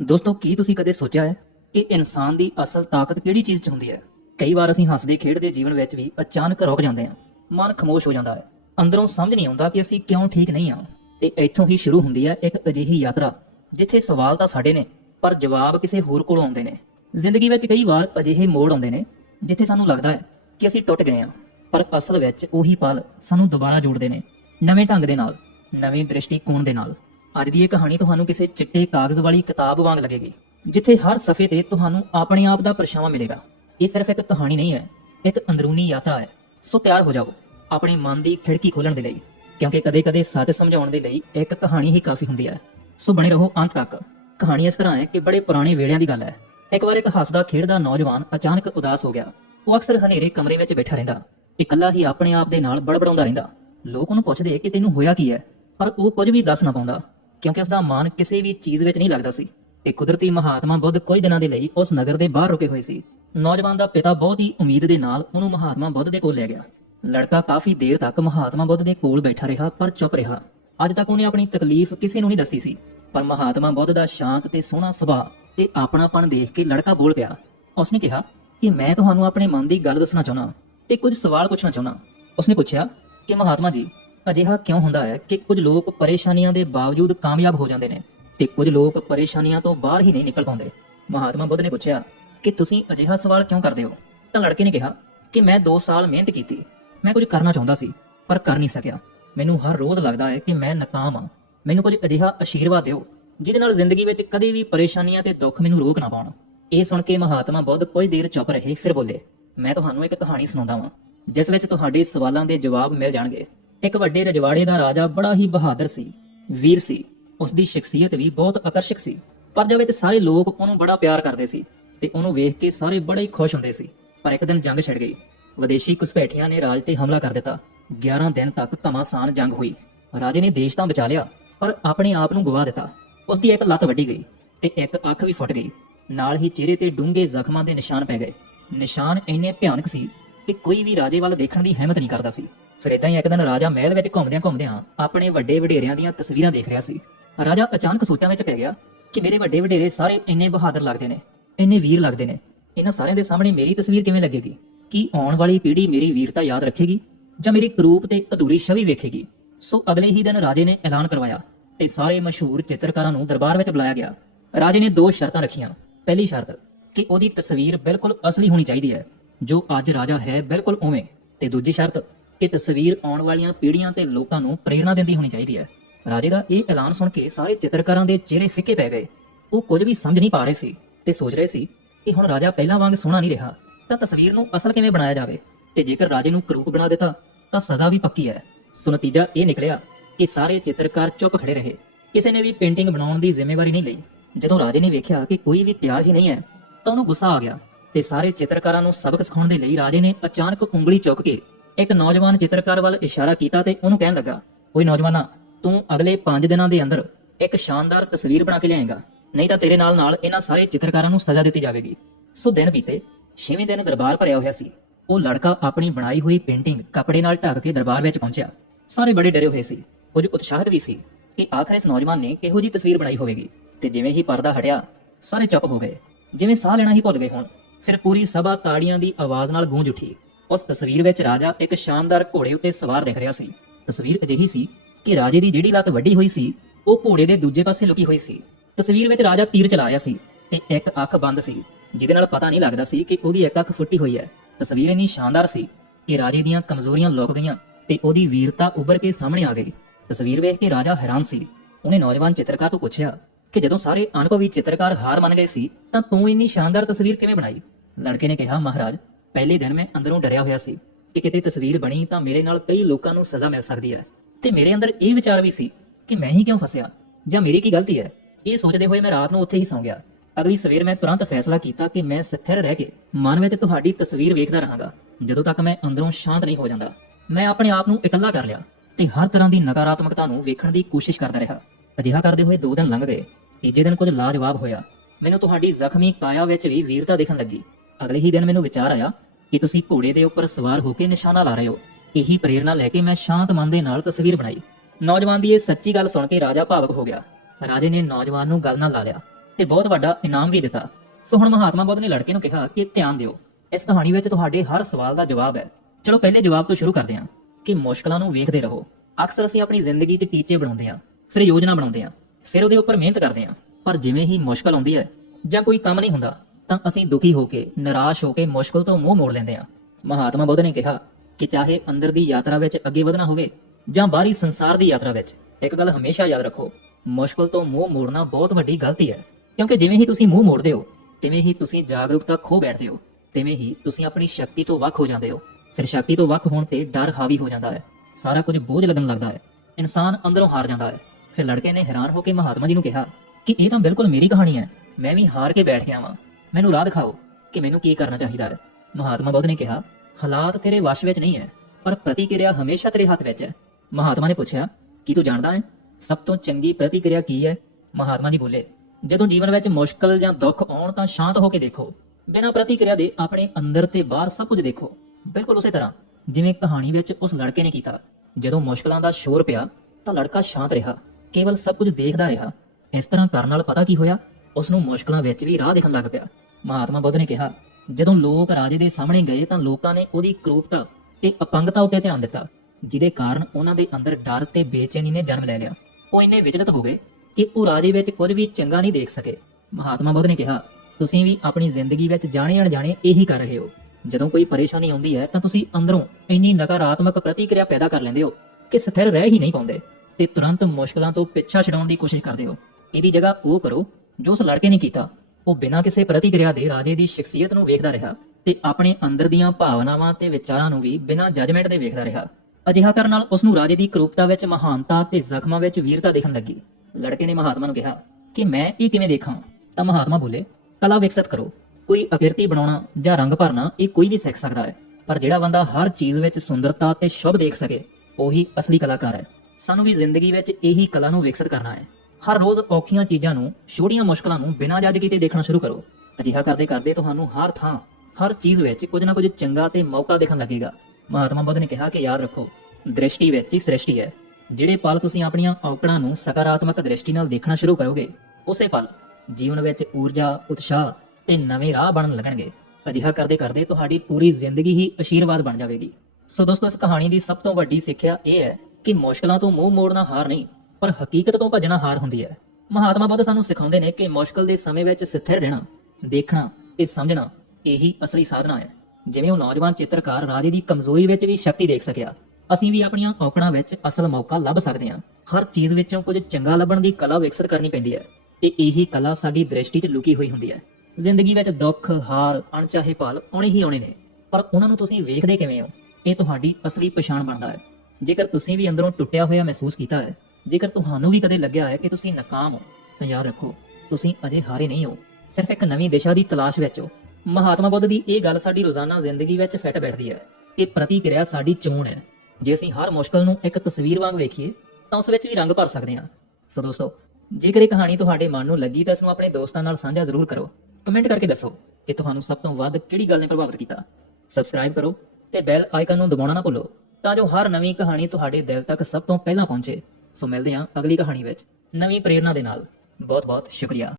ਦੋਸਤੋ, ਕੀ ਤੁਸੀਂ ਕਦੇ ਸੋਚਿਆ ਹੈ ਕਿ ਇਨਸਾਨ ਦੀ ਅਸਲ ਤਾਕਤ ਕਿਹੜੀ ਚੀਜ਼ 'ਚ ਹੁੰਦੀ ਹੈ? ਕਈ ਵਾਰ ਅਸੀਂ ਹੱਸਦੇ, ਖੇਡਦੇ ਜੀਵਨ ਵਿੱਚ ਵੀ ਅਚਾਨਕ ਰੁਕ ਜਾਂਦੇ ਹਾਂ। ਮਨ ਖਮੋਸ਼ ਹੋ ਜਾਂਦਾ ਹੈ। ਅੰਦਰੋਂ ਸਮਝ ਨਹੀਂ ਆਉਂਦਾ ਕਿ ਅਸੀਂ ਕਿਉਂ ਠੀਕ ਨਹੀਂ ਹਾਂ। ਤੇ ਇੱਥੋਂ ਹੀ ਸ਼ੁਰੂ ਹੁੰਦੀ ਹੈ ਇੱਕ ਅਜਿਹੀ ਯਾਤਰਾ, ਜਿੱਥੇ ਸਵਾਲ ਤਾਂ ਸਾਡੇ ਨੇ, ਪਰ ਜਵਾਬ ਕਿਸੇ ਹੋਰ ਕੋਲੋਂ ਆਉਂਦੇ ਨੇ। ਜ਼ਿੰਦਗੀ ਵਿੱਚ ਕਈ ਵਾਰ ਅਜਿਹੇ ਮੋੜ ਆਉਂਦੇ ਨੇ, ਜਿੱਥੇ ਸਾਨੂੰ ਲੱਗਦਾ ਹੈ ਕਿ ਅਸੀਂ ਟੁੱਟ ਗਏ ਹਾਂ। ਪਰ ਅਸਲ ਵਿੱਚ ਉਹੀ ਪਲ ਸਾਨੂੰ ਦੁਬਾਰਾ ਜੋੜਦੇ ਨੇ, ਨਵੇਂ ਢੰਗ ਦੇ ਨਾਲ, ਨਵੇਂ ਦ੍ਰਿਸ਼ਟੀਕੋਣ ਦੇ ਨਾਲ। ਅੱਜ ਦੀ ਇਹ ਕਹਾਣੀ ਤੁਹਾਨੂੰ ਕਿਸੇ ਚਿੱਟੇ ਕਾਗਜ਼ ਵਾਲੀ ਕਿਤਾਬ ਵਾਂਗ ਲੱਗੇਗੀ, ਜਿੱਥੇ ਹਰ ਸਫ਼ੇ ਤੇ ਤੁਹਾਨੂੰ ਆਪਣੇ ਆਪ ਦਾ ਪਰਛਾਵਾਂ ਮਿਲੇਗਾ। ਇਹ ਸਿਰਫ ਇੱਕ ਕਹਾਣੀ ਨਹੀਂ ਹੈ, ਇੱਕ ਅੰਦਰੂਨੀ ਯਾਤਰਾ ਹੈ। ਸੋ ਤਿਆਰ ਹੋ ਜਾਓ, ਆਪਣੇ ਮਨ ਦੀ ਖਿੜਕੀ ਖੋਲਣ ਦੇ ਲਈ, ਕਿਉਂਕਿ ਕਦੇ-ਕਦੇ ਸੱਚ ਸਮਝਾਉਣ ਦੇ ਲਈ ਇੱਕ ਕਹਾਣੀ ਹੀ ਕਾਫੀ ਹੁੰਦੀ ਹੈ। ਸੋ ਬਣੇ ਰਹੋ ਅੰਤ ਤੱਕ। ਕਹਾਣੀ ਇਸ ਤਰ੍ਹਾਂ ਹੈ ਕਿ ਬੜੇ ਪੁਰਾਣੇ ਵੇਲਿਆਂ ਦੀ ਗੱਲ ਹੈ। ਇੱਕ ਵਾਰ ਇੱਕ ਹੱਸਦਾ ਖੇਡਦਾ ਨੌਜਵਾਨ ਅਚਾਨਕ ਉਦਾਸ ਹੋ ਗਿਆ। ਉਹ ਅਕਸਰ ਹਨੇਰੇ ਕਮਰੇ ਵਿੱਚ ਬੈਠਾ ਰਹਿੰਦਾ। ਇਕੱਲਾ ਹੀ ਆਪਣੇ ਆਪ ਦੇ ਨਾਲ ਬੜਬੜਾਉਂਦਾ ਰਹਿੰਦਾ। ਲੋਕ ਉਹਨੂੰ ਪੁੱਛਦੇ ਕਿ ਤੈਨੂੰ ਹੋਇਆ ਕੀ ਹੈ? ਪਰ ਉਹ ਕੁਝ ਵੀ ਦੱਸ ਨਾ ਪਾਉਂਦਾ। ਕਿਉਂਕਿ ਉਸ ਦਾ ਮਨ ਕਿਸੇ ਵੀ ਚੀਜ਼ ਵਿੱਚ ਨਹੀਂ ਲੱਗਦਾ ਸੀ। ਤੇ ਕੁਦਰਤੀ ਮਹਾਤਮਾ ਬੁੱਧ ਕੁਝ ਦਿਨਾਂ ਦੇ ਲਈ ਉਸ ਨਗਰ ਦੇ ਬਾਹਰ ਰੁਕੇ ਹੋਏ ਸੀ। ਨੌਜਵਾਨ ਦਾ ਪਿਤਾ ਬਹੁਤ ਹੀ ਉਮੀਦ ਦੇ ਨਾਲ ਉਹਨੂੰ ਮਹਾਤਮਾ ਬੁੱਧ ਦੇ ਕੋਲ ਲੈ ਗਿਆ। ਲੜਕਾ ਕਾਫੀ ਦੇਰ ਤੱਕ ਮਹਾਤਮਾ ਬੁੱਧ ਦੇ ਕੋਲ ਬੈਠਾ ਰਿਹਾ ਪਰ ਚੁੱਪ ਰਿਹਾ। ਅੱਜ ਤੱਕ ਉਹਨੇ ਆਪਣੀ ਤਕਲੀਫ ਕਿਸੇ ਨੂੰ ਨਹੀਂ ਦੱਸੀ ਸੀ। ਪਰ ਮਹਾਤਮਾ ਬੁੱਧ ਦਾ ਸ਼ਾਂਤ ਤੇ ਸੋਹਣਾ ਸੁਭਾਅ ਤੇ ਆਪਣਾਪਣ ਦੇਖ ਕੇ ਲੜਕਾ ਬੋਲ ਪਿਆ, ਉਸਨੇ ਕਿਹਾ ਕਿ ਮੈਂ ਤੁਹਾਨੂੰ ਆਪਣੇ ਮਨ ਦੀ ਗੱਲ ਦੱਸਣਾ ਚਾਹੁੰਦਾ ਤੇ ਕੁਝ ਸਵਾਲ ਪੁੱਛਣਾ ਚਾਹੁੰਦਾ। ਉਸਨੇ ਪੁੱਛਿਆ ਕਿ ਮਹਾਤਮਾ ਜੀ ਅਜਿਹਾ ਕਿਉਂ ਹੁੰਦਾ ਹੈ ਕਿ ਕੁਝ ਲੋਕ ਪਰੇਸ਼ਾਨੀਆਂ ਦੇ ਬਾਵਜੂਦ ਕਾਮਯਾਬ ਹੋ ਜਾਂਦੇ ਨੇ ਤੇ ਕੁਝ ਲੋਕ ਪਰੇਸ਼ਾਨੀਆਂ ਤੋਂ ਬਾਹਰ ਹੀ ਨਹੀਂ ਨਿਕਲ ਪਾਉਂਦੇ? ਮਹਾਤਮਾ ਬੁੱਧ ਨੇ ਪੁੱਛਿਆ ਕਿ ਤੁਸੀਂ ਅਜਿਹਾ ਸਵਾਲ ਕਿਉਂ ਕਰਦੇ ਹੋ? ਤਾਂ ਲੜਕੇ ਨੇ ਕਿਹਾ ਕਿ ਮੈਂ 2 ਸਾਲ ਮਿਹਨਤ ਕੀਤੀ। ਮੈਂ ਕੁਝ ਕਰਨਾ ਚਾਹੁੰਦਾ ਸੀ, ਪਰ ਕਰ ਨਹੀਂ ਸਕਿਆ। ਮੈਨੂੰ ਹਰ ਰੋਜ਼ ਲੱਗਦਾ ਹੈ ਕਿ ਮੈਂ ਨਾਕਾਮ ਹਾਂ। ਮੈਨੂੰ ਕੁਝ ਅਜਿਹਾ ਆਸ਼ੀਰਵਾਦ ਦਿਓ, ਜਿਹਦੇ ਨਾਲ ਜ਼ਿੰਦਗੀ ਵਿੱਚ ਕਦੇ ਵੀ ਪਰੇਸ਼ਾਨੀਆਂ ਤੇ ਦੁੱਖ ਮੈਨੂੰ ਰੋਕ ਨਾ ਪਾਉਣ। ਇਹ ਸੁਣ ਕੇ ਮਹਾਤਮਾ ਬੁੱਧ ਕੁਝ ਦੇਰ ਚੁੱਪ ਰਹੇ, ਫਿਰ ਬੋਲੇ, ਮੈਂ ਤੁਹਾਨੂੰ ਇੱਕ ਕਹਾਣੀ ਸੁਣਾਉਂਦਾ ਹਾਂ ਜਿਸ ਵਿੱਚ ਤੁਹਾਡੇ ਸਵਾਲਾਂ ਦੇ ਜਵਾਬ ਮਿਲ ਜਾਣਗੇ। ਇੱਕ ਵੱਡੇ ਰਜਵਾੜੇ ਦਾ ਰਾਜਾ ਬੜਾ ਹੀ ਬਹਾਦਰ ਸੀ, ਵੀਰ ਸੀ। ਉਸ ਦੀ ਸ਼ਖਸੀਅਤ ਵੀ ਬਹੁਤ ਆਕਰਸ਼ਕ ਸੀ। ਪਰਜਾ ਵਿੱਚ ਸਾਰੇ ਲੋਕ ਉਹਨੂੰ ਬੜਾ ਪਿਆਰ ਕਰਦੇ ਸੀ ਤੇ ਉਹਨੂੰ ਵੇਖ ਕੇ ਸਾਰੇ ਬੜੇ ਹੀ ਖੁਸ਼ ਹੁੰਦੇ ਸੀ। ਪਰ ਇੱਕ ਦਿਨ ਜੰਗ ਛਿੜ ਗਈ। ਵਿਦੇਸ਼ੀ ਘੁਸਪੈਠੀਆਂ ਨੇ ਰਾਜ ਤੇ ਹਮਲਾ ਕਰ ਦਿੱਤਾ। 11 ਦਿਨ ਤੱਕ ਘਮਾਸਾਨ ਜੰਗ ਹੋਈ। ਰਾਜੇ ਨੇ ਦੇਸ਼ ਤਾਂ ਬਚਾ ਲਿਆ, ਪਰ ਆਪਣੇ ਆਪ ਨੂੰ ਗਵਾ ਦਿੱਤਾ। ਉਸ ਦੀ ਇੱਕ ਲੱਤ ਵੱਢੀ ਗਈ ਤੇ ਇੱਕ ਅੱਖ ਵੀ ਫੁੱਟ ਗਈ। ਨਾਲ ਹੀ ਚਿਹਰੇ ਤੇ ਡੂੰਘੇ ਜ਼ਖਮਾਂ ਦੇ ਨਿਸ਼ਾਨ ਪੈ ਗਏ। ਨਿਸ਼ਾਨ ਇੰਨੇ ਭਿਆਨਕ ਸੀ ਕਿ ਕੋਈ ਵੀ ਰਾਜੇ ਵੱਲ ਦੇਖਣ ਦੀ ਹਿੰਮਤ ਨਹੀਂ ਕਰਦਾ ਸੀ। ਫਿਰ ਇਦਾਂ ਹੀ ਇੱਕ ਦਿਨ ਰਾਜਾ ਮਹਿਲ ਵਿੱਚ ਘੁੰਮਦਿਆਂ ਘੁੰਮਦਿਆਂ ਆਪਣੇ ਵੱਡੇ ਵਡੇਰਿਆਂ ਦੀਆਂ ਤਸਵੀਰਾਂ ਦੇਖ ਰਿਹਾ ਸੀ। ਰਾਜਾ ਅਚਾਨਕ ਸੋਚਾਂ ਵਿੱਚ ਪੈ ਗਿਆ ਕਿ ਮੇਰੇ ਵੱਡੇ ਵਡੇਰੇ ਸਾਰੇ ਇੰਨੇ ਬਹਾਦਰ ਲੱਗਦੇ ਨੇ, ਇੰਨੇ ਵੀਰ ਲੱਗਦੇ ਨੇ। ਇਹਨਾਂ ਸਾਰਿਆਂ ਦੇ ਸਾਹਮਣੇ ਮੇਰੀ ਤਸਵੀਰ ਕਿਵੇਂ ਲੱਗੇਗੀ? ਕੀ ਆਉਣ ਵਾਲੀ ਪੀੜ੍ਹੀ ਮੇਰੀ ਵੀਰਤਾ ਯਾਦ ਰੱਖੇਗੀ? ਜਾਂ ਮੇਰੀ ਕਰੂਪ ਤੇ ਅਧੂਰੀ ਛਵੀ ਵੇਖੇਗੀ? ਸੋ ਅਗਲੇ ਹੀ ਦਿਨ ਰਾਜੇ ਨੇ ਐਲਾਨ ਕਰਵਾਇਆ ਤੇ ਸਾਰੇ ਮਸ਼ਹੂਰ ਚਿੱਤਰਕਾਰਾਂ ਨੂੰ ਦਰਬਾਰ ਵਿੱਚ ਬੁਲਾਇਆ ਗਿਆ। ਰਾਜੇ ਨੇ ਦੋ ਸ਼ਰਤਾਂ ਰੱਖੀਆਂ। ਪਹਿਲੀ ਸ਼ਰਤ, ਕਿ ਉਹਦੀ ਤਸਵੀਰ ਬਿਲਕੁਲ ਅਸਲੀ ਹੋਣੀ ਚਾਹੀਦੀ ਹੈ, ਜੋ ਅੱਜ ਰਾਜਾ ਹੈ ਬਿਲਕੁਲ ਉਵੇਂ। ਤੇ ਦੂਜੀ ਸ਼ਰਤ ਕਿ ਤਸਵੀਰ ਆਉਣ ਵਾਲੀਆਂ ਪੀੜ੍ਹੀਆਂ ਤੇ ਲੋਕਾਂ ਨੂੰ ਪ੍ਰੇਰਣਾ ਦਿੰਦੀ ਹੋਣੀ ਚਾਹੀਦੀ ਹੈ। ਰਾਜੇ ਦਾ ਇਹ ਐਲਾਨ ਸੁਣ ਕੇ ਸਾਰੇ ਚਿੱਤਰਕਾਰਾਂ ਦੇ ਚਿਹਰੇ ਫਿੱਕੇ ਪੈ ਗਏ। ਉਹ ਕੁਝ ਵੀ ਸਮਝ ਨਹੀਂ ਪਾ ਰਹੇ ਸੀ ਤੇ ਸੋਚ ਰਹੇ ਸੀ ਕਿ ਹੁਣ ਰਾਜਾ ਪਹਿਲਾਂ ਵਾਂਗ ਸੋਹਣਾ ਨਹੀਂ ਰਿਹਾ, ਤਾਂ ਤਸਵੀਰ ਨੂੰ ਅਸਲ ਕਿਵੇਂ ਬਣਾਇਆ ਜਾਵੇ? ਤੇ ਜੇਕਰ ਰਾਜੇ ਨੂੰ ਕਰੂਪ ਬਣਾ ਦਿੱਤਾ, ਤਾਂ ਸਜ਼ਾ ਵੀ ਪੱਕੀ ਹੈ। ਸੋ ਨਤੀਜਾ ਇਹ ਨਿਕਲਿਆ ਕਿ ਸਾਰੇ ਚਿੱਤਰਕਾਰ ਚੁੱਪ ਖੜੇ ਰਹੇ। ਕਿਸੇ ਨੇ ਵੀ ਪੇਂਟਿੰਗ ਬਣਾਉਣ ਦੀ ਜ਼ਿੰਮੇਵਾਰੀ ਨਹੀਂ ਲਈ। ਜਦੋਂ ਰਾਜੇ ਨੇ ਵੇਖਿਆ ਕਿ ਕੋਈ ਵੀ ਤਿਆਰ ਹੀ ਨਹੀਂ ਹੈ, ਤਾਂ ਉਹਨੂੰ ਗੁੱਸਾ ਆ ਗਿਆ ਤੇ ਸਾਰੇ ਚਿੱਤਰਕਾਰਾਂ ਨੂੰ ਸਬਕ ਸਿਖਾਉਣ ਦੇ ਲਈ ਰਾਜੇ ਨੇ ਅਚਾਨਕ ਉਂਗਲੀ ਚੁੱਕ ਕੇ ਇੱਕ ਨੌਜਵਾਨ ਚਿੱਤਰਕਾਰ ਵੱਲ ਇਸ਼ਾਰਾ ਕੀਤਾ ਤੇ ਉਹਨੂੰ ਕਹਿਣ ਲੱਗਾ, ਓਏ ਨੌਜਵਾਨਾ, ਤੂੰ ਅਗਲੇ 5 ਦਿਨਾਂ ਦੇ ਅੰਦਰ ਇੱਕ ਸ਼ਾਨਦਾਰ ਤਸਵੀਰ ਬਣਾ ਕੇ ਲਿਆਏਗਾ। ਨਹੀਂ ਤਾਂ ਤੇਰੇ ਨਾਲ ਨਾਲ ਇਹਨਾਂ ਸਾਰੇ ਚਿੱਤਰਕਾਰਾਂ ਨੂੰ ਸਜ਼ਾ ਦਿੱਤੀ ਜਾਵੇਗੀ। ਸੋ ਦਿਨ ਬੀਤੇ, ਛੇਵੇਂ ਦਿਨ ਦਰਬਾਰ ਭਰਿਆ ਹੋਇਆ ਸੀ। ਉਹ ਲੜਕਾ ਆਪਣੀ ਬਣਾਈ ਹੋਈ ਪੇਂਟਿੰਗ ਕੱਪੜੇ ਨਾਲ ਢੱਕ ਕੇ ਦਰਬਾਰ ਵਿੱਚ ਪਹੁੰਚਿਆ। ਸਾਰੇ ਬੜੇ ਡਰੇ ਹੋਏ ਸੀ। ਕੁਝ ਉਤਸ਼ਾਹਿਤ ਵੀ ਸੀ ਕਿ ਆਖਰ ਇਸ ਨੌਜਵਾਨ ਨੇ ਕਿਹੋ ਜੀ ਤਸਵੀਰ ਬਣਾਈ ਹੋਵੇਗੀ। ਤੇ ਜਿਵੇਂ ਹੀ ਪਰਦਾ ਹਟਿਆ, ਸਾਰੇ ਚੁੱਪ ਹੋ ਗਏ। ਜਿਵੇਂ ਸਾਹ ਲੈਣਾ ਹੀ ਭੁੱਲ ਗਏ ਹੋਣ, ਫਿਰ ਪੂਰੀ ਸਭਾ ਤਾੜੀਆਂ ਦੀ ਆਵਾਜ਼ ਨਾਲ ਗੂੰਜ ਉੱਠੀ। ਉਸ ਤਸਵੀਰ ਵਿੱਚ ਰਾਜਾ ਇੱਕ ਸ਼ਾਨਦਾਰ ਘੋੜੇ ਉੱਤੇ ਸਵਾਰ ਦਿਖ ਰਿਹਾ ਸੀ। ਤਸਵੀਰ ਅਜਿਹੀ ਸੀ ਕਿ ਰਾਜੇ ਦੀ ਜਿਹੜੀ ਲੱਤ ਵੱਡੀ ਹੋਈ ਸੀ, ਉਹ ਘੋੜੇ ਦੇ ਦੂਜੇ ਪਾਸੇ ਲੁਕੀ ਹੋਈ ਸੀ। ਤਸਵੀਰ ਵਿੱਚ ਰਾਜਾ ਤੀਰ ਚਲਾ ਰਿਹਾ ਸੀ ਤੇ ਇੱਕ ਅੱਖ ਬੰਦ ਸੀ, ਜਿਹਦੇ ਨਾਲ ਪਤਾ ਨਹੀਂ ਲੱਗਦਾ ਸੀ ਕਿ ਉਹਦੀ ਇੱਕ ਅੱਖ ਫੁੱਟੀ ਹੋਈ ਹੈ। ਤਸਵੀਰ ਇੰਨੀ ਸ਼ਾਨਦਾਰ ਸੀ ਕਿ ਰਾਜੇ ਦੀਆਂ ਕਮਜ਼ੋਰੀਆਂ ਲੁਕ ਗਈਆਂ ਤੇ ਉਹਦੀ ਵੀਰਤਾ ਉੱਭਰ ਕੇ ਸਾਹਮਣੇ ਆ ਗਈ। ਤਸਵੀਰ ਵੇਖ ਕੇ ਰਾਜਾ ਹੈਰਾਨ ਸੀ। ਉਹਨੇ ਨੌਜਵਾਨ ਚਿੱਤਰਕਾਰ ਤੋਂ ਪੁੱਛਿਆ ਕਿ ਜਦੋਂ ਸਾਰੇ ਅਨੁਭਵੀ ਚਿੱਤਰਕਾਰ ਹਾਰ ਮੰਨ ਗਏ ਸੀ, ਤਾਂ ਤੂੰ ਇੰਨੀ ਸ਼ਾਨਦਾਰ ਤਸਵੀਰ ਕਿਵੇਂ ਬਣਾਈ? ਲੜਕੇ ਨੇ ਕਿਹਾ, ਮਹਾਰਾਜ ਪਹਿਲੇ ਦਿਨ ਮੈਂ ਅੰਦਰੋਂ ਡਰਿਆ ਹੋਇਆ ਸੀ ਕਿ ਕਿਤੇ ਤਸਵੀਰ ਬਣੀ ਤਾਂ ਮੇਰੇ ਨਾਲ ਕਈ ਲੋਕਾਂ ਨੂੰ ਸਜ਼ਾ ਮਿਲ ਸਕਦੀ ਹੈ। ਤੇ ਮੇਰੇ ਅੰਦਰ ਇਹ ਵਿਚਾਰ ਵੀ ਸੀ ਕਿ ਮੈਂ ਹੀ ਕਿਉਂ ਫਸਿਆ? ਜਾਂ ਮੇਰੀ ਕੀ ਗਲਤੀ ਹੈ? ਇਹ ਸੋਚਦੇ ਹੋਏ ਮੈਂ ਰਾਤ ਨੂੰ ਉੱਥੇ ਹੀ ਸੌਂ ਗਿਆ। ਅਗਲੀ ਸਵੇਰ ਮੈਂ ਤੁਰੰਤ ਫੈਸਲਾ ਕੀਤਾ ਕਿ ਮੈਂ ਸਥਿਰ ਰਹਿ ਕੇ ਮਨ ਵਿੱਚ ਤੁਹਾਡੀ ਤਸਵੀਰ ਵੇਖਦਾ ਰਹਾਂਗਾ। ਜਦੋਂ ਤੱਕ ਮੈਂ ਅੰਦਰੋਂ ਸ਼ਾਂਤ ਨਹੀਂ ਹੋ ਜਾਂਦਾ, ਮੈਂ ਆਪਣੇ ਆਪ ਨੂੰ ਇਕੱਲਾ ਕਰ ਲਿਆ ਤੇ ਹਰ ਤਰ੍ਹਾਂ ਦੀ ਨਕਾਰਾਤਮਕਤਾ ਨੂੰ ਵੇਖਣ ਦੀ ਕੋਸ਼ਿਸ਼ ਕਰਦਾ ਰਿਹਾ। ਅਜਿਹਾ ਕਰਦੇ ਹੋਏ ਦੋ ਦਿਨ ਲੰਘ ਗਏ। ਤੀਜੇ ਦਿਨ ਕੁਝ ਲਾਜਵਾਬ ਹੋਇਆ। ਮੈਨੂੰ ਤੁਹਾਡੀ ਜ਼ਖਮੀ ਕਾਇਆ ਵਿੱਚ ਵੀ ਵੀਰਤਾ ਦੇਖਣ ਲੱਗੀ। ਅਗਲੇ ਹੀ ਦਿਨ ਮੈਨੂੰ ਵਿਚਾਰ ਆਇਆ ਕਿ ਤੁਸੀਂ ਘੋੜੇ ਦੇ ਉੱਪਰ ਸਵਾਰ ਹੋ ਕੇ ਨਿਸ਼ਾਨਾ ਲਾ ਰਹੇ ਹੋ। ਇਹੀ ਪ੍ਰੇਰਣਾ ਲੈ ਕੇ ਮੈਂ ਸ਼ਾਂਤ ਮਨ ਦੇ ਨਾਲ ਤਸਵੀਰ ਬਣਾਈ। ਨੌਜਵਾਨ ਦੀ ਇਹ ਸੱਚੀ ਗੱਲ ਸੁਣ ਕੇ ਰਾਜਾ ਭਾਵਕ ਹੋ ਗਿਆ। ਰਾਜੇ ਨੇ ਨੌਜਵਾਨ ਨੂੰ ਗੱਲ ਨਾਲ ਲਾ ਲਿਆ ਤੇ ਬਹੁਤ ਵੱਡਾ ਇਨਾਮ ਵੀ ਦਿੱਤਾ। ਸੋ ਹੁਣ ਮਹਾਤਮਾ ਬੁੱਧ ਨੇ ਲੜਕੇ ਨੂੰ ਕਿਹਾ ਕਿ ਧਿਆਨ ਦਿਓ। ਇਸ ਕਹਾਣੀ ਵਿੱਚ ਤੁਹਾਡੇ ਹਰ ਸਵਾਲ ਦਾ ਜਵਾਬ ਹੈ। ਚਲੋ ਪਹਿਲੇ ਜਵਾਬ ਤੋਂ ਸ਼ੁਰੂ ਕਰਦੇ ਹਾਂ ਕਿ ਮੁਸ਼ਕਲਾਂ ਨੂੰ ਵੇਖਦੇ ਰਹੋ। ਅਕਸਰ ਅਸੀਂ ਆਪਣੀ ਜ਼ਿੰਦਗੀ 'ਚ ਟੀਚੇ ਬਣਾਉਂਦੇ ਹਾਂ, ਫਿਰ ਯੋਜਨਾ ਬਣਾਉਂਦੇ ਹਾਂ, ਫਿਰ ਉਹਦੇ ਉੱਪਰ ਮਿਹਨਤ ਕਰਦੇ ਹਾਂ। ਪਰ ਜਿਵੇਂ ਹੀ ਮੁਸ਼ਕਲ ਆਉਂਦੀ ਹੈ ਜਾਂ ਕੋਈ ਕੰਮ ਨਹੀਂ ਹੁੰਦਾ ਤਾਂ ਅਸੀਂ ਦੁਖੀ ਹੋ ਕੇ, ਨਿਰਾਸ਼ ਹੋ ਕੇ ਮੁਸ਼ਕਲ ਤੋਂ ਮੂੰਹ ਮੋੜ ਲੈਂਦੇ ਹਾਂ। ਮਹਾਤਮਾ ਬੁੱਧ ਨੇ ਕਿਹਾ ਕਿ ਚਾਹੇ ਅੰਦਰ ਦੀ ਯਾਤਰਾ ਵਿੱਚ ਅੱਗੇ ਵਧਣਾ ਹੋਵੇ ਜਾਂ ਬਾਹਰੀ ਸੰਸਾਰ ਦੀ ਯਾਤਰਾ ਵਿੱਚ, ਇੱਕ ਗੱਲ ਹਮੇਸ਼ਾ ਯਾਦ ਰੱਖੋ, ਮੁਸ਼ਕਲ ਤੋਂ ਮੂੰਹ ਮੋੜਨਾ ਬਹੁਤ ਵੱਡੀ ਗਲਤੀ ਹੈ। ਕਿਉਂਕਿ ਜਿਵੇਂ ਹੀ ਤੁਸੀਂ ਮੂੰਹ ਮੋੜਦੇ ਹੋ, ਤਿਵੇਂ ਹੀ ਤੁਸੀਂ ਜਾਗਰੂਕਤਾ ਖੋ ਬੈਠਦੇ ਹੋ, ਤਿਵੇਂ ਹੀ ਤੁਸੀਂ ਆਪਣੀ ਸ਼ਕਤੀ ਤੋਂ ਵੱਖ ਹੋ ਜਾਂਦੇ ਹੋ। ਫਿਰ ਸ਼ਕਤੀ ਤੋਂ ਵੱਖ ਹੋਣ ਤੇ ਡਰ ਹਾਵੀ ਹੋ ਜਾਂਦਾ ਹੈ। ਸਾਰਾ ਕੁਝ ਬੋਝ ਲੱਗਣ ਲੱਗਦਾ ਹੈ। ਇਨਸਾਨ ਅੰਦਰੋਂ ਹਾਰ ਜਾਂਦਾ ਹੈ। ਫਿਰ ਲੜਕੇ ਨੇ ਹੈਰਾਨ ਹੋ ਕੇ ਮਹਾਤਮਾ ਜੀ ਨੂੰ ਕਿਹਾ ਕਿ ਇਹ ਤਾਂ ਬਿਲਕੁਲ ਮੇਰੀ ਕਹਾਣੀ ਹੈ। ਮੈਂ ਵੀ ਹਾਰ ਕੇ ਬੈਠ ਗਿਆ ਵਾਂ। ਮੈਨੂੰ ਰਾਹ ਦਿਖਾਓ ਕਿ ਮੈਨੂੰ ਕੀ ਕਰਨਾ ਚਾਹੀਦਾ ਹੈ। ਮਹਾਤਮਾ ਬੁੱਧ ਨੇ ਕਿਹਾ, ਹਾਲਾਤ ਤੇਰੇ ਵਸ਼ ਵਿੱਚ ਨਹੀਂ ਹੈ, ਪਰ ਪ੍ਰਤੀਕਿਰਿਆ ਹਮੇਸ਼ਾ ਤੇਰੇ ਹੱਥ ਵਿੱਚ ਹੈ। ਮਹਾਤਮਾ ਨੇ ਪੁੱਛਿਆ, ਕੀ ਤੂੰ ਜਾਣਦਾ ਹੈ? ਸਭ ਤੋਂ ਚੰਗੀ ਪ੍ਰਤੀਕਿਰਿਆ ਕੀ ਹੈ? ਮਹਾਤਮਾ ਜੀ ਬੋਲੇ, ਜਦੋਂ ਜੀਵਨ ਵਿੱਚ ਮੁਸ਼ਕਲ ਜਾਂ ਦੁੱਖ ਆਉਣ ਤਾਂ ਸ਼ਾਂਤ ਹੋ ਕੇ ਦੇਖੋ। ਬਿਨਾਂ ਪ੍ਰਤੀਕਿਰਿਆ ਦੇ ਆਪਣੇ ਅੰਦਰ ਤੇ ਬਾਹਰ ਸਭ ਕੁਝ ਦੇਖੋ। ਬਿਲਕੁਲ ਉਸੇ ਤਰ੍ਹਾਂ, ਜਿਵੇਂ ਕਹਾਣੀ ਵਿੱਚ ਉਸ ਲੜਕੇ ਨੇ ਕੀਤਾ। ਜਦੋਂ ਮੁਸ਼ਕਲਾਂ ਦਾ ਸ਼ੋਰ ਪਿਆ, ਤਾਂ ਲੜਕਾ ਸ਼ਾਂਤ ਰਿਹਾ, ਕੇਵਲ ਸਭ ਕੁਝ ਦੇਖਦਾ ਰਿਹਾ। ਇਸ ਤਰ੍ਹਾਂ ਕਰਨ ਨਾਲ ਪਤਾ ਕੀ ਹੋਇਆ? ਉਸ ਨੂੰ ਮੁਸ਼ਕਲਾਂ ਵਿੱਚ ਵੀ ਰਾਹ ਦਿਖਣ ਲੱਗ ਪਿਆ। ਮਹਾਤਮਾ ਬੁੱਧ ਨੇ ਕਿਹਾ, ਜਦੋਂ ਲੋਕ ਰਾਜੇ ਦੇ ਸਾਹਮਣੇ ਗਏ ਤਾਂ ਲੋਕਾਂ ਨੇ ਉਹਦੀ ਕਰੂਪਤਾ ਤੇ ਅਪੰਗਤਾ ਉੱਤੇ ਧਿਆਨ ਦਿੱਤਾ, ਜਿਹਦੇ ਕਾਰਨ ਉਹਨਾਂ ਦੇ ਅੰਦਰ ਡਰ ਤੇ ਬੇਚੈਨੀ ਨੇ ਜਨਮ ਲੈ ਲਿਆ। ਉਹ ਇੰਨੇ ਵਿਚਲਿਤ ਹੋ ਗਏ ਕਿ ਉਹ ਰਾਜੇ ਵਿੱਚ ਕੁਝ ਵੀ ਚੰਗਾ ਨਹੀਂ ਦੇਖ ਸਕੇ। ਮਹਾਤਮਾ ਬੁੱਧ ਨੇ ਕਿਹਾ, ਤੁਸੀਂ ਵੀ ਆਪਣੀ ਜ਼ਿੰਦਗੀ ਵਿੱਚ ਜਾਣੇ ਅਣਜਾਣੇ ਇਹੀ ਕਰ ਰਹੇ ਹੋ। ਜਦੋਂ ਕੋਈ ਪਰੇਸ਼ਾਨੀ ਆਉਂਦੀ ਹੈ ਤਾਂ ਤੁਸੀਂ ਅੰਦਰੋਂ ਇੰਨੀ ਨਕਾਰਾਤਮਕ ਪ੍ਰਤੀਕਿਰਿਆ ਪੈਦਾ ਕਰ ਲੈਂਦੇ ਹੋ ਕਿ ਸਥਿਰ ਰਹਿ ਹੀ ਨਹੀਂ ਪਾਉਂਦੇ ਤੇ ਤੁਰੰਤ ਮੁਸ਼ਕਲਾਂ ਤੋਂ ਪਿੱਛਾ ਛਡਾਉਣ ਦੀ ਕੋਸ਼ਿਸ਼ ਕਰਦੇ ਹੋ। ਇਹਦੀ ਜਗ੍ਹਾ ਉਹ ਕਰੋ ਜੋ ਉਸ ਲੜਕੇ ਨੇ ਕੀਤਾ, ਉਹ ਬਿਨਾਂ ਕਿਸੇ ਪ੍ਰਤੀਕਿਰਿਆ ਦੇ ਰਾਜੇ ਦੀ ਸ਼ਖਸੀਅਤ ਨੂੰ ਵੇਖਦਾ ਰਿਹਾ ਤੇ ਆਪਣੇ ਅੰਦਰ ਦੀਆਂ ਭਾਵਨਾਵਾਂ ਤੇ ਵਿਚਾਰਾਂ ਨੂੰ ਵੀ ਬਿਨਾਂ ਜੱਜਮੈਂਟ ਦੇ ਵੇਖਦਾ ਰਿਹਾ। ਅਜਿਹਾ ਕਰਨ ਨਾਲ ਉਸ ਨੂੰ ਰਾਜੇ ਦੀ ਕਰੂਪਤਾ ਵਿੱਚ ਮਹਾਨਤਾ ਤੇ ਜ਼ਖਮਾਂ ਵਿੱਚ ਵੀਰਤਾ ਦੇਖਣ ਲੱਗੀ। ਲੜਕੇ ਨੇ ਮਹਾਤਮਾ ਨੂੰ ਕਿਹਾ ਕਿ ਮੈਂ ਇਹ ਕਿਵੇਂ ਦੇਖਾਂ? ਤਾਂ ਮਹਾਤਮਾ ਬੋਲੇ, ਕਲਾ ਵਿਕਸਿਤ ਕਰੋ। ਕੋਈ ਅਕਿਰਤੀ ਬਣਾਉਣਾ ਜਾਂ ਰੰਗ ਭਰਨਾ, ਇਹ ਕੋਈ ਵੀ ਸਿੱਖ ਸਕਦਾ ਹੈ। ਪਰ ਜਿਹੜਾ ਬੰਦਾ ਹਰ ਚੀਜ਼ ਵਿੱਚ ਸੁੰਦਰਤਾ ਤੇ ਸ਼ੁਭ ਦੇਖ ਸਕੇ, ਉਹੀ ਅਸਲੀ ਕਲਾਕਾਰ ਹੈ। ਸਾਨੂੰ ਵੀ ਜ਼ਿੰਦਗੀ ਵਿੱਚ ਇਹੀ ਕਲਾ ਨੂੰ ਵਿਕਸਿਤ ਕਰਨਾ ਹੈ। ਹਰ ਰੋਜ਼ ਔਖੀਆਂ ਚੀਜ਼ਾਂ ਨੂੰ, ਛੋਟੀਆਂ ਮੁਸ਼ਕਲਾਂ ਨੂੰ ਬਿਨਾਂ ਜੱਜ ਕੀਤੇ ਦੇਖਣਾ ਸ਼ੁਰੂ ਕਰੋ। ਅਜਿਹਾ ਕਰਦੇ ਕਰਦੇ ਤੁਹਾਨੂੰ ਹਰ ਥਾਂ, ਹਰ ਚੀਜ਼ ਵਿੱਚ ਕੁਝ ਨਾ ਕੁਝ ਚੰਗਾ ਤੇ ਮੌਕਾ ਦੇਖਣ ਲੱਗੇਗਾ। ਮਹਾਤਮਾ ਬੁੱਧ ਨੇ ਕਿਹਾ ਕਿ ਯਾਦ ਰੱਖੋ, ਦ੍ਰਿਸ਼ਟੀ ਵਿੱਚ ਹੀ ਸ੍ਰਿਸ਼ਟੀ ਹੈ। ਜਿਹੜੇ ਪਲ ਤੁਸੀਂ ਆਪਣੀਆਂ ਔਕੜਾਂ ਨੂੰ ਸਕਾਰਾਤਮਕ ਦ੍ਰਿਸ਼ਟੀ ਨਾਲ ਦੇਖਣਾ ਸ਼ੁਰੂ ਕਰੋਗੇ, ਉਸੇ ਪਲ ਜੀਵਨ ਵਿੱਚ ਊਰਜਾ, ਉਤਸ਼ਾਹ ਤੇ ਨਵੇਂ ਰਾਹ ਬਣਨ ਲੱਗਣਗੇ। ਅਜਿਹਾ ਕਰਦੇ ਕਰਦੇ ਤੁਹਾਡੀ ਪੂਰੀ ਜ਼ਿੰਦਗੀ ਹੀ ਆਸ਼ੀਰਵਾਦ ਬਣ ਜਾਵੇਗੀ। ਸੋ ਦੋਸਤੋ, ਇਸ ਕਹਾਣੀ ਦੀ ਸਭ ਤੋਂ ਵੱਡੀ ਸਿੱਖਿਆ ਇਹ ਹੈ ਕਿ ਮੁਸ਼ਕਲਾਂ ਤੋਂ ਮੂੰਹ ਮੋੜਨਾ ਹਾਰ ਨਹੀਂ। ਪਰ ਹਕੀਕਤ ਤੋਂ ਭੱਜਣਾ ਹਾਰ ਹੁੰਦੀ ਹੈ। ਮਹਾਤਮਾ ਬੁੱਧ ਸਾਨੂੰ ਸਿਖਾਉਂਦੇ ਨੇ ਕਿ ਮੁਸ਼ਕਲ ਦੇ ਸਮੇਂ ਵਿੱਚ ਸਥਿਰ ਰਹਿਣਾ, ਦੇਖਣਾ ਤੇ ਸਮਝਣਾ ਇਹੀ ਅਸਲੀ ਸਾਧਨਾ ਹੈ। ਜਿਵੇਂ ਉਹ ਨੌਜਵਾਨ ਚਿੱਤਰਕਾਰ ਰਾਜੇ ਦੀ ਕਮਜ਼ੋਰੀ ਵਿੱਚ ਵੀ ਸ਼ਕਤੀ ਦੇਖ ਸਕਿਆ, ਅਸੀਂ ਵੀ ਆਪਣੀਆਂ ਔਕੜਾਂ ਵਿੱਚ ਅਸਲ ਮੌਕਾ ਲੱਭ ਸਕਦੇ ਹਾਂ। ਹਰ ਚੀਜ਼ ਵਿੱਚੋਂ ਕੁਝ ਚੰਗਾ ਲੱਭਣ ਦੀ ਕਲਾ ਵਿਕਸਿਤ ਕਰਨੀ ਪੈਂਦੀ ਹੈ ਤੇ ਇਹੀ ਕਲਾ ਸਾਡੀ ਦ੍ਰਿਸ਼ਟੀ 'ਚ ਲੁਕੀ ਹੋਈ ਹੁੰਦੀ ਹੈ। ਜ਼ਿੰਦਗੀ ਵਿੱਚ ਦੁੱਖ, ਹਾਰ, ਅਣਚਾਹੇ ਪਲ ਆਉਣੇ ਹੀ ਆਉਣੇ ਨੇ, ਪਰ ਉਹਨਾਂ ਨੂੰ ਤੁਸੀਂ ਵੇਖਦੇ ਕਿਵੇਂ ਹੋ? ਇਹ ਤੁਹਾਡੀ ਅਸਲੀ ਪਛਾਣ ਬਣਦਾ ਹੈ। ਜੇਕਰ ਤੁਸੀਂ ਵੀ ਅੰਦਰੋਂ ਟੁੱਟਿਆ ਹੋਇਆ ਮਹਿਸੂਸ ਕੀਤਾ ਹੈ ਜੇਕਰ ਤੁਹਾਨੂੰ ਵੀ ਕਦੇ ਲੱਗਿਆ ਹੈ ਕਿ ਤੁਸੀਂ ਨਾਕਾਮ ਹੋ, ਤਾਂ ਯਾਦ ਰੱਖੋ, ਤੁਸੀਂ ਅਜੇ ਹਾਰੇ ਨਹੀਂ ਹੋ। ਸਿਰਫ ਇੱਕ ਨਵੀਂ ਦਿਸ਼ਾ ਦੀ ਤਲਾਸ਼ ਵਿੱਚ ਹੋ। ਮਹਾਤਮਾ ਬੁੱਧ ਦੀ ਇਹ ਗੱਲ ਸਾਡੀ ਰੋਜ਼ਾਨਾ ਜ਼ਿੰਦਗੀ ਵਿੱਚ ਫਿੱਟ ਬੈਠਦੀ ਹੈ। ਇਹ ਪ੍ਰਤੀਕਿਰਿਆ ਸਾਡੀ ਚੋਣ ਹੈ। ਜੇ ਅਸੀਂ ਹਰ ਮੁਸ਼ਕਲ ਨੂੰ ਇੱਕ ਤਸਵੀਰ ਵਾਂਗ ਵੇਖੀਏ, ਤਾਂ ਉਸ ਵਿੱਚ ਵੀ ਰੰਗ ਭਰ ਸਕਦੇ ਹਾਂ। ਸੋ ਦੋਸਤੋ, ਜੇਕਰ ਇਹ ਕਹਾਣੀ ਤੁਹਾਡੇ ਮਨ ਨੂੰ ਲੱਗੀ, ਤਾਂ ਇਸ ਨੂੰ ਆਪਣੇ ਦੋਸਤਾਂ ਨਾਲ ਸਾਂਝਾ ਜ਼ਰੂਰ ਕਰੋ। ਕਮੈਂਟ ਕਰਕੇ ਦੱਸੋ ਕਿ ਤੁਹਾਨੂੰ ਸਭ ਤੋਂ ਵੱਧ ਕਿਹੜੀ ਗੱਲ ਨੇ ਪ੍ਰਭਾਵਿਤ ਕੀਤਾ। ਸਬਸਕ੍ਰਾਈਬ ਕਰੋ ਤੇ ਬੈਲ ਆਈਕਨ ਨੂੰ ਦਬਾਉਣਾ ਨਾ ਭੁੱਲੋ, ਤਾਂ ਜੋ ਹਰ ਨਵੀਂ ਕਹਾਣੀ ਤੁਹਾਡੇ ਦਿਲ ਤੱਕ ਸਭ ਤੋਂ ਪਹਿਲਾਂ ਪਹੁੰਚੇ। ਸੋ ਮਿਲਦੇ ਹਾਂ ਅਗਲੀ ਕਹਾਣੀ ਵਿੱਚ ਨਵੀਂ ਪ੍ਰੇਰਣਾ ਦੇ ਨਾਲ। ਬਹੁਤ ਬਹੁਤ ਸ਼ੁਕਰੀਆ।